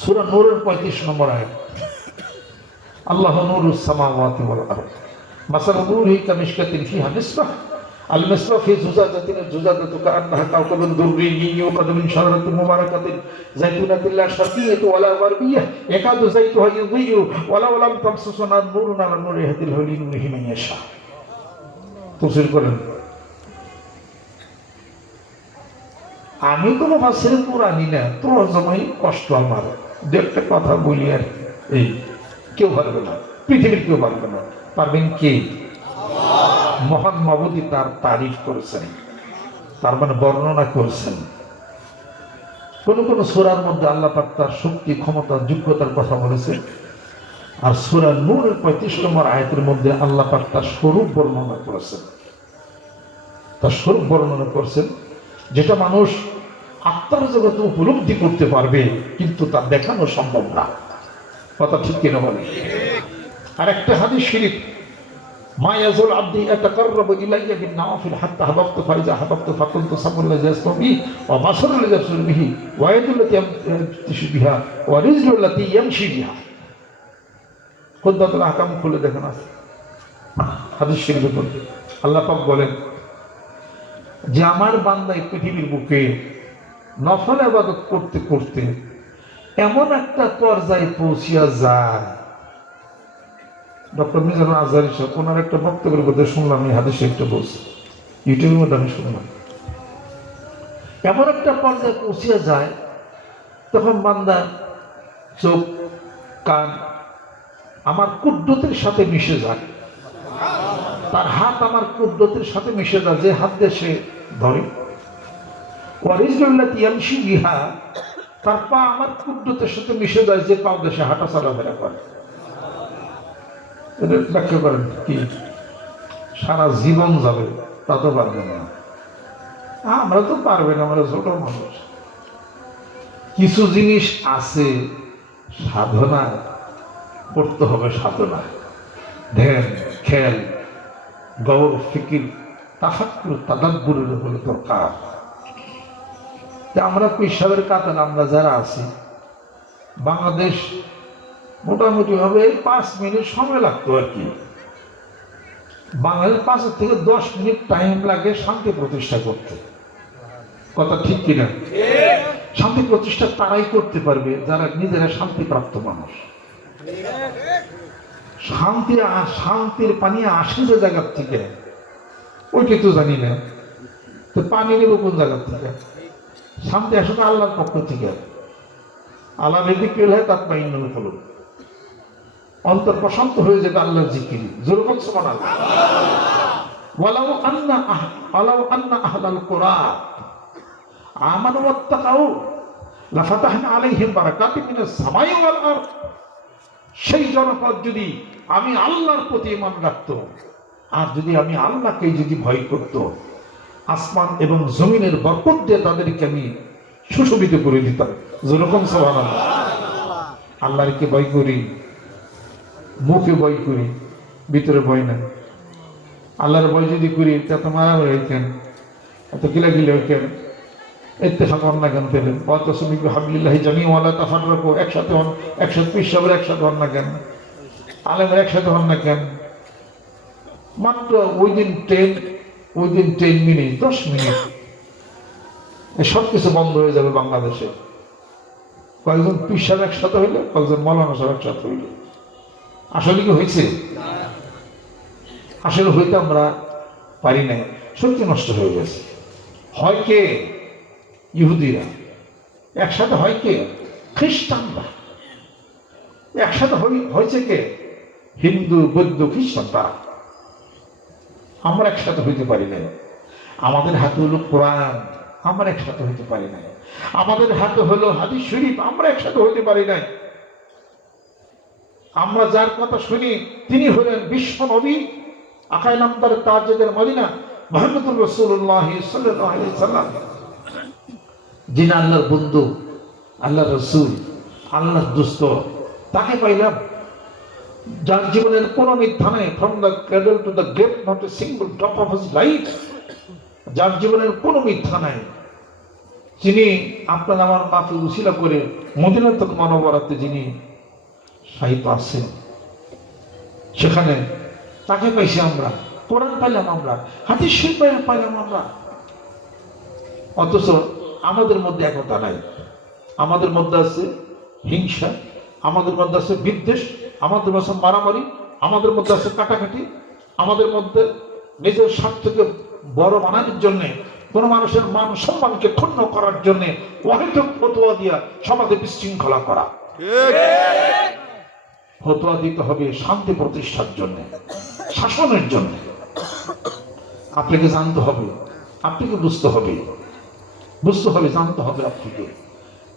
সুরা নূরের পঁয়ত্রিশ নম্বর আয় আল্লাহ নুরুসামাওয়াতি ওয়াল আরদ। মাসাল নূরি কামিশকাতিন ফিহা মিসবাহ আল মিসবাহ ফি জুজাজাতিন, জুজাজাতু কাআন্নাহা কাওকাবুন দুররিয়্যিন ইউকাদু মিন শাজারাতিন মুবারাকাতিন। যাইতুনাতিন লা শাকিয়াতু ওয়ালা গারবিয়াহ ইয়াকাদু যাইতুহা ইউদিয়ু ওয়ালাউ লাম তামসুসু নার নূরুন আলা নূরি হাদিল হুলিন মিহি মান ইয়াশা। তফসীর করেন। আমি কোনো ফাসির কোরআনি না তোর জমাই কষ্ট আমার। দু একটা কথা বলি আর এই, কেউ পারবে না, পৃথিবীর কেউ পারবে না। পারবেন কে? মহান মাবুদি তার তারিফ করেছেন। তার মানে বর্ণনা করেছেন। কোন কোন সুরার মধ্যে আল্লাহ তার শক্তি, ক্ষমতা, যোগ্যতার কথা বলেছেন। আর সুরা নূরের পঁয়ত্রিশ নম্বর আয়তের মধ্যে আল্লাহ পাক তার স্বরূপ বর্ণনা করেছেন। তার স্বরূপ বর্ণনা করেছেন, যেটা মানুষ আত্মার জগতে উপলব্ধি করতে পারবে, কিন্তু তা দেখানো সম্ভব না। কথা ঠিক কিনা বলে আর একটা হাদিস শরীফ, মা ইয়াজুল আব্দি ইয়াতাকাররাবু ইলাইয়া বিন নাওয়াফিল হাত্তা হাবাবতু ফাইজা হাবাবতু ফাকুনতু সাবুল লাযী ইয়াসমাউ বিহি ওয়া বাসারুল বিহি ওয়া ইয়াদুল লাতী ইয়ামশি বিহা ওয়া রিজলুল লাতী ইয়ামশি বিহা। খুদ্দাতুল আহকাম খুলে দেখেন আছে। হাদিস মধ্যে আল্লাহ পাক বলেন, যে আমার বান্দা পৃথিবীর বুকে নফল আবাদত করতে করতে এমন একটা পর্যায়ে পৌঁছিয়া যায়। ডক্টর মিজানুর আজহারি সাহেব, ওনার একটা বক্তব্যের মধ্যে শুনলাম, এই হাদিসে একটা বলছে। ইউটিউবের মধ্যে আমি শুনলাম। এমন একটা পর্যায়ে পৌঁছিয়া যায়, তখন বান্দা চোখ, কান আমার কুদ্দতের সাথে মিশে যায়। তার হাত আমার কুদ্দতের সাথে মিশে যায়, যে হাত দিয়ে সে ধরে। ওয়ারিজুল্লাহ তিয়ামশি বিহা তার পা আমার কুদ্দতের সাথে মিশে যায়, যে পাও দেশে হাঁটা চলাফেরা করে। ব্যাখ্যা করেন কি? সারা জীবন যাবে, তা তো পারবে না। আমরা তো পারবে না, আমরা ছোট মানুষ। কিছু জিনিস আছে, সাধনা করতে হবে সাধনা ধ্যান, খেয়াল, গৌর, ফিকির, তাফাক্কুর, তাদাব্বুরের উপরে দরকার। আমরা পেশাবের কাতার আমরা যারা আছি, বাংলাদেশ মোটামুটি হবে এই পাঁচ মিনিট সময় লাগতো আর কি। বাংলাদেশ পাঁচ থেকে দশ মিনিট টাইম লাগে শান্তি প্রতিষ্ঠা করতে। কথা ঠিক কিনা? শান্তি প্রতিষ্ঠা তারাই করতে পারবে, যারা নিজেরা শান্তিপ্রাপ্ত মানুষ। শান্তি শান্তির পানি আসে যে জায়গার থেকে, ওইটাই তো জানি না। তো পানি নেব কোন জায়গার থেকে? শান্তি আসে তো আল্লাহর পক্ষ থেকে। আল্লাহ কেউ হয় তার পাইন হলো অন্তর প্রশান্ত হয়ে যাবে আল্লাহর জিকিরি। জোরবন সমান আল্লাহ সেই জনপদ যদি আমি আল্লাহর প্রতি ইমান রাখত, আর যদি আমি আল্লাহকে যদি ভয় করত আসমান এবং জমিনের বরকত দিয়ে তাদেরকে আমি সুশোভিত করে দিতাম। যেরকম সবার আল্লাহকে ভয় করি? মুখে ভয় করি, ভিতরে ভয় না আল্লাহর ভয় যদি করি তা তো মারামারি হইতেন এত গিলা গিলে হইতেন এতে হন না কেন পেলেন অত শ্রমিক হাবিল্লাহি জামি ওয়ালা তাফার রাখো একসাথে হন, একসাথে পিসাবের একসাথে হন না কেন? আলেমের একসাথে হন না কেন? মাত্র within ten within ten minute দশ মিনিট সব কিছু বন্ধ হয়ে যাবে বাংলাদেশে। কয়েকজন পিসাব একসাথে হইলে, কয়েকজন মৌলানা সাহেব একসাথে হইলে। আসলে কি হয়েছে? আসলে হইতে আমরা পারি না সত্যি নষ্ট হয়ে গেছে। হয় কে? ইহুদিরা। একসাথে হয় কে? খ্রিস্টানরা। একসাথে হয়েছে কে? হিন্দু, বৌদ্ধ, খ্রিস্টানরা। আমরা একসাথে হইতে পারি নাই। আমাদের হাতে হলো কোরআন, আমরা একসাথে হইতে পারি নাই। আমাদের হাতে হলো হাদিস শরীফ, আমরা একসাথে হইতে পারি নাই। আমরা যার কথা শুনি, তিনি হলেন বিশ্ব নবী আকাই নামদার তাজেদের মদিনা, মোহাম্মদুর রসুল্লাহ সাল্লাম। যিনি আল্লাহর বন্ধু আল্লাহ রসুল, আল্লাহর দুস্ত, তাকে পাইলাম যার জীবনের কোনো মিথ্যা নেই from the cradle to the grave not a single drop of his life যার জীবনের কোনো মিথ্যা নাই যিনি আপনার আমার মাকে উশিলা করে মদিনার তক মানবরাতে যিনি সাহিত্য আছেন, সেখানে তাকে পাইছি আমরা, কোরআন পাইলাম আমরা হাতির শিল্প পাইলাম আমরা। অথচ আমাদের মধ্যে একতা নাই। আমাদের মধ্যে আছে হিংসা আমাদের মধ্যে আছে বিদ্বেষ আমাদের মধ্যে আছে মারামারি আমাদের মধ্যে আছে কাটাকাটি আমাদের মধ্যে নিজের স্বার্থকে বড় বানানোর জন্যে কোনো মানুষের মান সম্মানকে ক্ষুণ্ণ করার জন্যে অহেতুক ফতোয়া দিয়া সমাজে বিশৃঙ্খলা করা। ফতোয়া দিতে হবে শান্তি প্রতিষ্ঠার জন্য শাসনের জন্য। আপনাকে জানতে হবে আপনাকে বুঝতে হবে বুঝতে হবে জানতে হবে আপনাকে।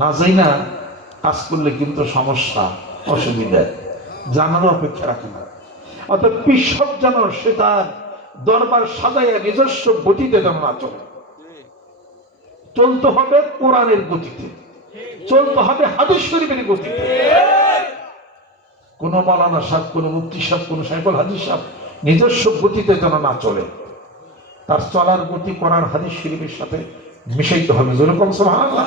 না যাই না কাজ করলে কিন্তু সমস্যা, অসুবিধা। জানারও অপেক্ষা রাখে না। অর্থাৎ পিসব যেন সে তার দরবার সাজাইয়া নিজস্ব গতিতে যেন না চলে। চলতে হবে কোরআনের গতিতে। চলতে হবে হাদিস শরীফের গতিতে। কোন মালানা সাহেব, কোন মুক্তি সাহেব, কোন সাইফুল হাদিস সাহেব নিজস্ব গতিতে যেন না চলে। তার চলার গতি করার হাদিস শরীফের সাথে মিশাইতে হবে। যেরকম সুবহানাল্লাহ।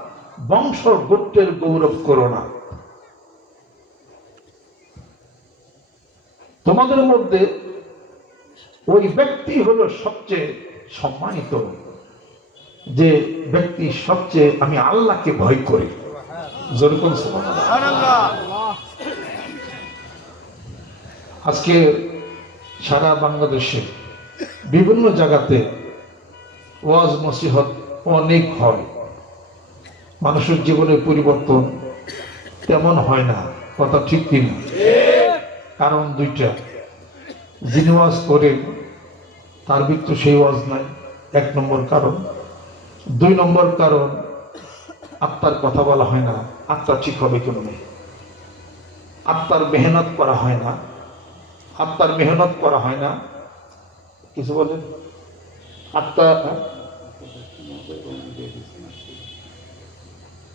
বংশ গোত্রের গৌরব করো না। তোমাদের মধ্যে ওই ব্যক্তি হলো সবচেয়ে সম্মানিত, যে ব্যক্তি সবচেয়ে আমি আল্লাহকে ভয় করি। আজকে সারা বাংলাদেশে বিভিন্ন জায়গাতে ওয়াজ নসিহত অনেক হয়। মানুষের জীবনের পরিবর্তন তেমন হয় না, কথা ঠিক কিনা? কারণ দুইটা। যিনি ওয়াজ করেন, তার ভিতরে সেই ওয়াজ নাই, এক নম্বর কারণ। দুই নম্বর কারণ, আত্মার কথা বলা হয় না, আত্মা ঠিক হবে কেন নেই আত্মার মেহনত করা হয় না, আত্মার মেহনত করা হয় না। কিছু বলেন? আত্মা